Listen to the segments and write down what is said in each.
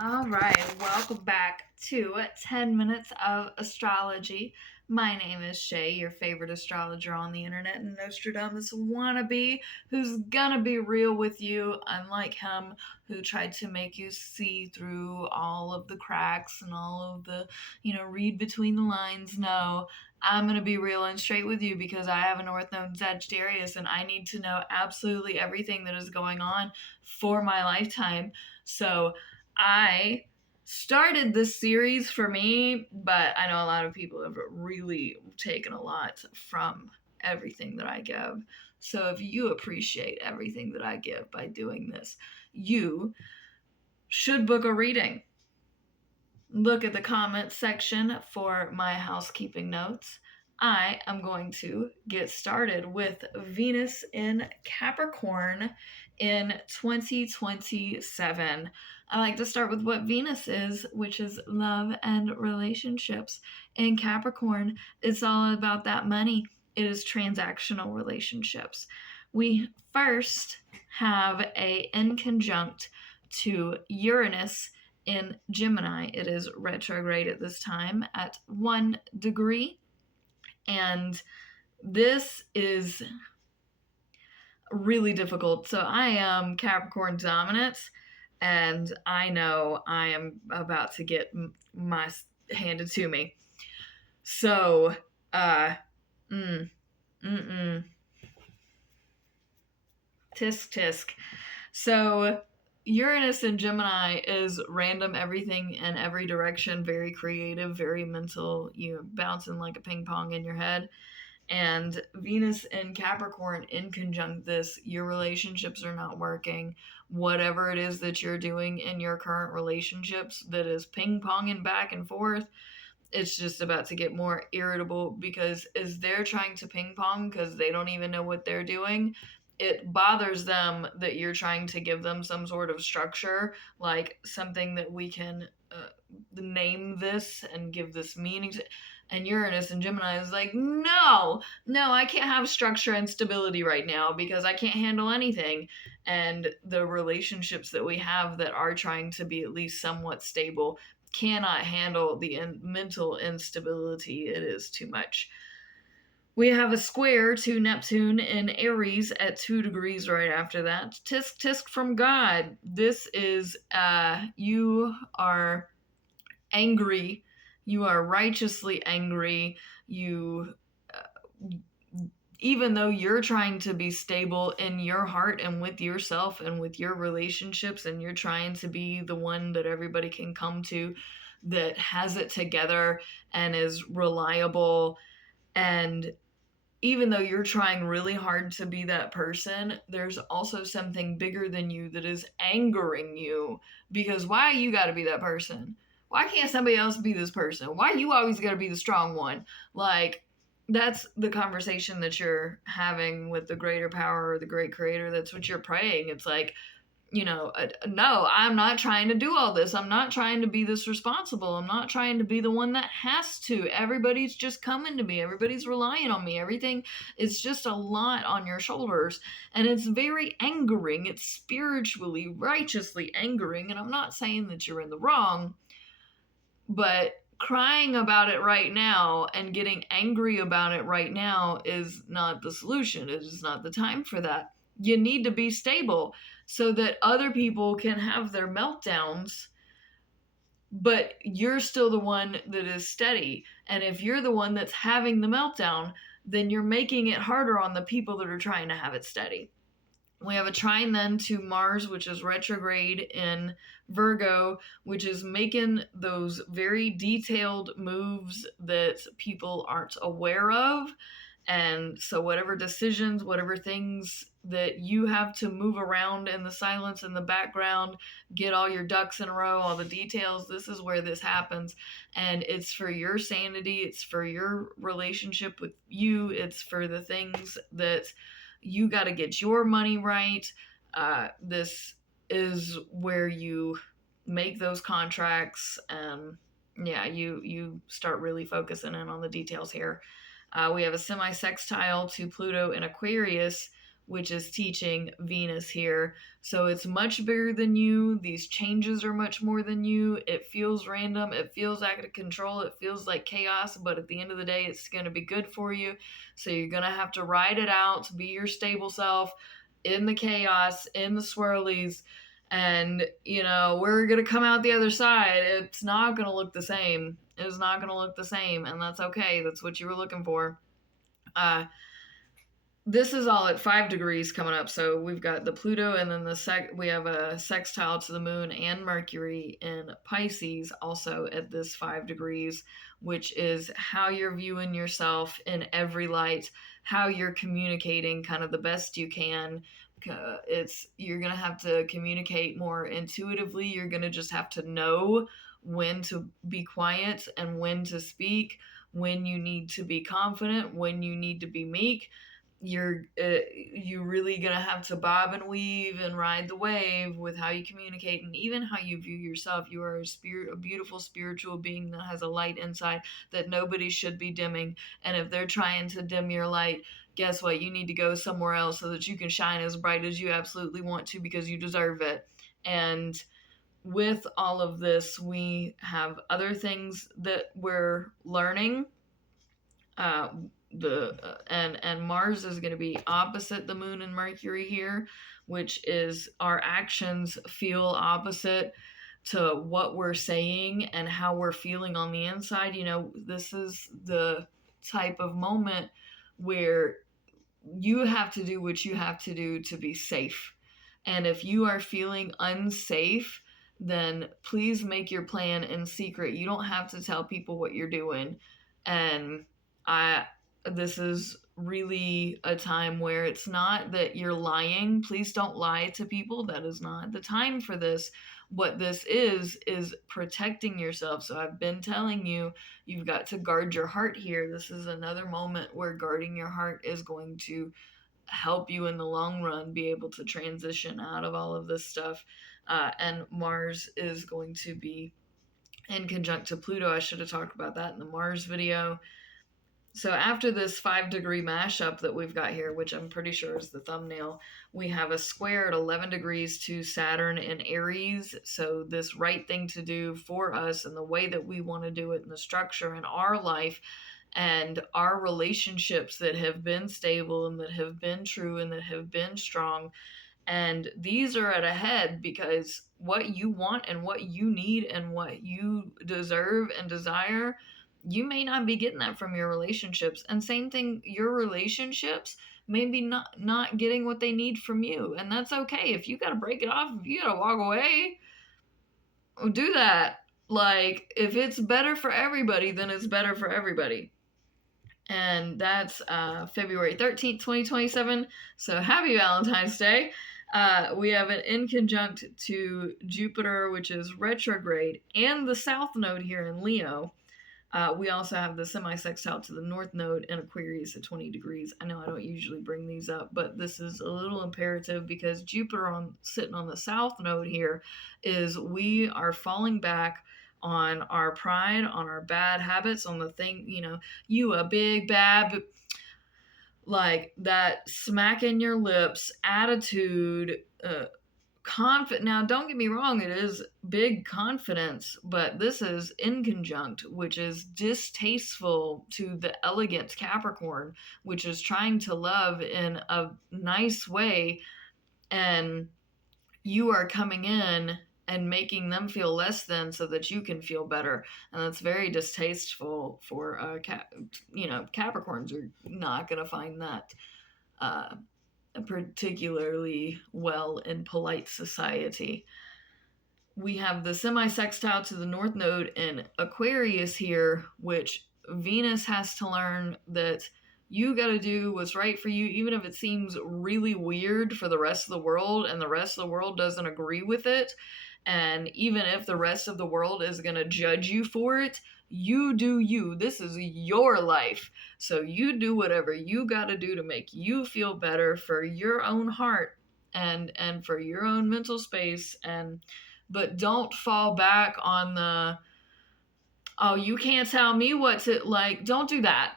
All right, welcome back to 10 Minutes of Astrology. My name is Shay, your favorite astrologer on the internet, and Nostradamus wannabe, who's gonna be real with you, unlike him, who tried to make you see through all of the cracks and all of the, read between the lines. No, I'm gonna be real and straight with you because I have a North Node in Sagittarius and I need to know absolutely everything that is going on for my lifetime. So, I started this series for me, but I know a lot of people have really taken a lot from everything that I give. So if you appreciate everything that I give by doing this, you should book a reading. Look at the comments section for my housekeeping notes. I am going to get started with Venus in Capricorn in 2027. I like to start with what Venus is, which is love and relationships. In Capricorn, it's all about that money. It is transactional relationships. We first have a in conjunct to Uranus in Gemini. It is retrograde at this time at 1 degree. And this is really difficult. So I am Capricorn dominant, and I know I am about to get my handed to me. So, tisk tisk. So Uranus in Gemini is random everything in every direction, very creative, very mental, bouncing like a ping pong in your head. And Venus in Capricorn in conjunct this, your relationships are not working. Whatever it is that you're doing in your current relationships that is ping ponging back and forth, it's just about to get more irritable because as they're trying to ping pong because they don't even know what they're doing, it bothers them that you're trying to give them some sort of structure, like something that we can name this and give this meaning to. And Uranus and Gemini is like, no, I can't have structure and stability right now because I can't handle anything. And the relationships that we have that are trying to be at least somewhat stable cannot handle the mental instability. It is too much. We have a square to Neptune in Aries at 2 degrees right after that. Tisk tisk from God. This is, you are angry. You are righteously angry. You, even though you're trying to be stable in your heart and with yourself and with your relationships, and you're trying to be the one that everybody can come to that has it together and is reliable, and even though you're trying really hard to be that person, there's also something bigger than you that is angering you. Because why you gotta be that person? Why can't somebody else be this person? Why you always gotta be the strong one? Like, that's the conversation that you're having with the greater power or the great creator. That's what you're praying. It's like, no, I'm not trying to do all this. I'm not trying to be this responsible. I'm not trying to be the one that has to. Everybody's just coming to me. Everybody's relying on me. Everything is just a lot on your shoulders. And it's very angering. It's spiritually, righteously angering. And I'm not saying that you're in the wrong, but crying about it right now and getting angry about it right now is not the solution. It is not the time for that. You need to be stable so that other people can have their meltdowns, but you're still the one that is steady. And if you're the one that's having the meltdown, then you're making it harder on the people that are trying to have it steady. We have a trine then to Mars, which is retrograde in Virgo, which is making those very detailed moves that people aren't aware of. And so, whatever decisions, whatever things that you have to move around in the silence in the background, get all your ducks in a row, all the details, this is where this happens. And it's for your sanity, it's for your relationship with you, it's for the things that you got to get your money right. This is where you make those contracts. Yeah, you start really focusing in on the details here. We have a semi-sextile to Pluto in Aquarius, which is teaching Venus here. So it's much bigger than you. These changes are much more than you. It feels random. It feels out of control. It feels like chaos, but at the end of the day, it's going to be good for you. So you're going to have to ride it out to be your stable self in the chaos, in the swirlies. And, we're going to come out the other side. It's not going to look the same. It's not going to look the same. And that's okay. That's what you were looking for. This is all at 5 degrees coming up. So we've got the Pluto, and then we have a sextile to the moon and Mercury in Pisces also at this 5 degrees, which is how you're viewing yourself in every light, how you're communicating kind of the best you can. You're going to have to communicate more intuitively. You're going to just have to know when to be quiet and when to speak, when you need to be confident, when you need to be meek. You're really gonna have to bob and weave and ride the wave with how you communicate and even how you view yourself. You are a beautiful spiritual being that has a light inside that nobody should be dimming. And if they're trying to dim your light, guess what? You need to go somewhere else so that you can shine as bright as you absolutely want to, because you deserve it. And with all of this, we have other things that we're learning. And Mars is going to be opposite the moon and Mercury here, which is our actions feel opposite to what we're saying and how we're feeling on the inside. This is the type of moment where you have to do what you have to do to be safe. And if you are feeling unsafe, then please make your plan in secret. You don't have to tell people what you're doing. And this is really a time where it's not that you're lying. Please don't lie to people. That is not the time for this. What this is protecting yourself. So I've been telling you, you've got to guard your heart here. This is another moment where guarding your heart is going to help you in the long run be able to transition out of all of this stuff. And Mars is going to be in conjunct to Pluto. I should have talked about that in the Mars video. So after this 5 degree mashup that we've got here, which I'm pretty sure is the thumbnail, we have a square at 11 degrees to Saturn in Aries. So this right thing to do for us and the way that we want to do it and the structure in our life and our relationships that have been stable and that have been true and that have been strong. And these are at a head because what you want and what you need and what you deserve and desire, you may not be getting that from your relationships. And same thing, your relationships may be not getting what they need from you. And that's okay. If you got to break it off, if you got to walk away, do that. Like, if it's better for everybody, then it's better for everybody. And that's February 13th, 2027. So happy Valentine's Day. We have an inconjunct to Jupiter, which is retrograde, and the South Node here in Leo. We also have the semi-sextile to the North Node in Aquarius at 20 degrees. I know I don't usually bring these up, but this is a little imperative because Jupiter sitting on the South Node here is we are falling back on our pride, on our bad habits, on the thing, you a big bad, like that smack in your lips attitude, confident. Now, don't get me wrong, it is big confidence, but this is inconjunct, which is distasteful to the elegant Capricorn, which is trying to love in a nice way, and you are coming in and making them feel less than so that you can feel better. And that's very distasteful for Capricorns are not going to find that particularly well in polite society. We have the semi-sextile to the North Node in Aquarius here, which Venus has to learn that you got to do what's right for you, even if it seems really weird for the rest of the world and the rest of the world doesn't agree with it. And even if the rest of the world is going to judge you for it, you do you. This is your life. So you do whatever you got to do to make you feel better for your own heart and for your own mental space. But don't fall back on oh, you can't tell me what to like. Don't do that.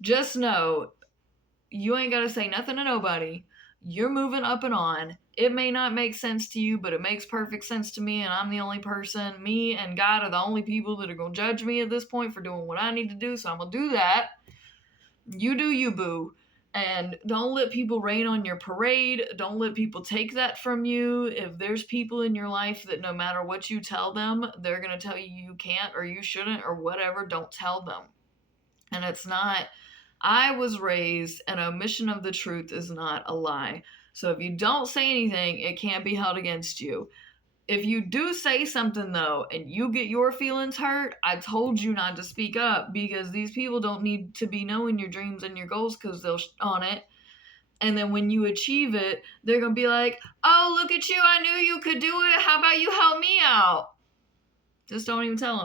Just know you ain't got to say nothing to nobody. You're moving up and on. It may not make sense to you, but it makes perfect sense to me, and I'm the only person. Me and God are the only people that are going to judge me at this point for doing what I need to do, so I'm going to do that. You do you, boo. And don't let people rain on your parade. Don't let people take that from you. If there's people in your life that no matter what you tell them, they're going to tell you you can't or you shouldn't or whatever, don't tell them. And it's not, I was raised, an omission of the truth is not a lie. So if you don't say anything, it can't be held against you. If you do say something though, and you get your feelings hurt, I told you not to speak up, because these people don't need to be knowing your dreams and your goals because they'll on it. And then when you achieve it, they're going to be like, oh, look at you. I knew you could do it. How about you help me out? Just don't even tell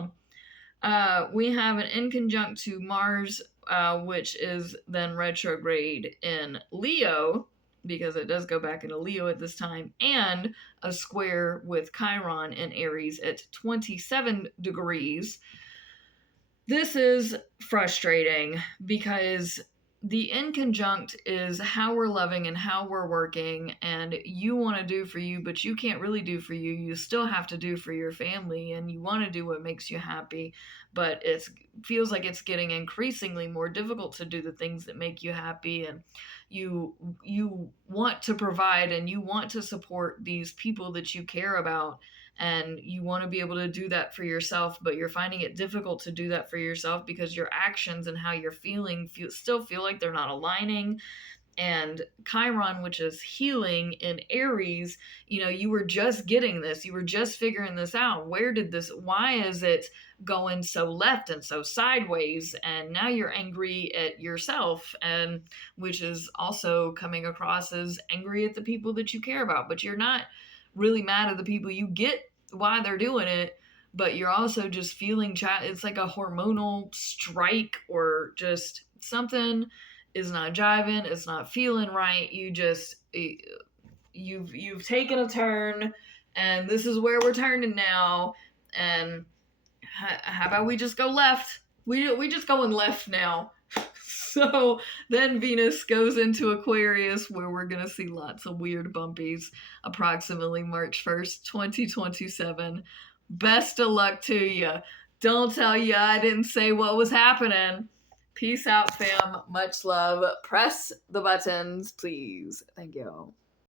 them. We have an inconjunct to Mars, which is then retrograde in Leo, because it does go back into Leo at this time, and a square with Chiron in Aries at 27 degrees. This is frustrating because the inconjunct is how we're loving and how we're working, and you want to do for you, but you can't really do for you. You still have to do for your family, and you want to do what makes you happy, but it feels like it's getting increasingly more difficult to do the things that make you happy, and you want to provide and you want to support these people that you care about, and you want to be able to do that for yourself, but you're finding it difficult to do that for yourself because your actions and how you're feeling still feel like they're not aligning. And Chiron, which is healing in Aries, you were just getting this, you were just figuring this out. Why is it going so left and so sideways? And now you're angry at yourself, and which is also coming across as angry at the people that you care about, but you're not really mad at the people. You get why they're doing it, but you're also just feeling it's like a hormonal strike, or just something is not jiving, it's not feeling right. You've taken a turn, and this is where we're turning now. And how about we just go left? We just going left now. So then Venus goes into Aquarius, where we're going to see lots of weird bumpies approximately March 1st, 2027. Best of luck to you. Don't tell you I didn't say what was happening. Peace out, fam. Much love. Press the buttons, please. Thank you.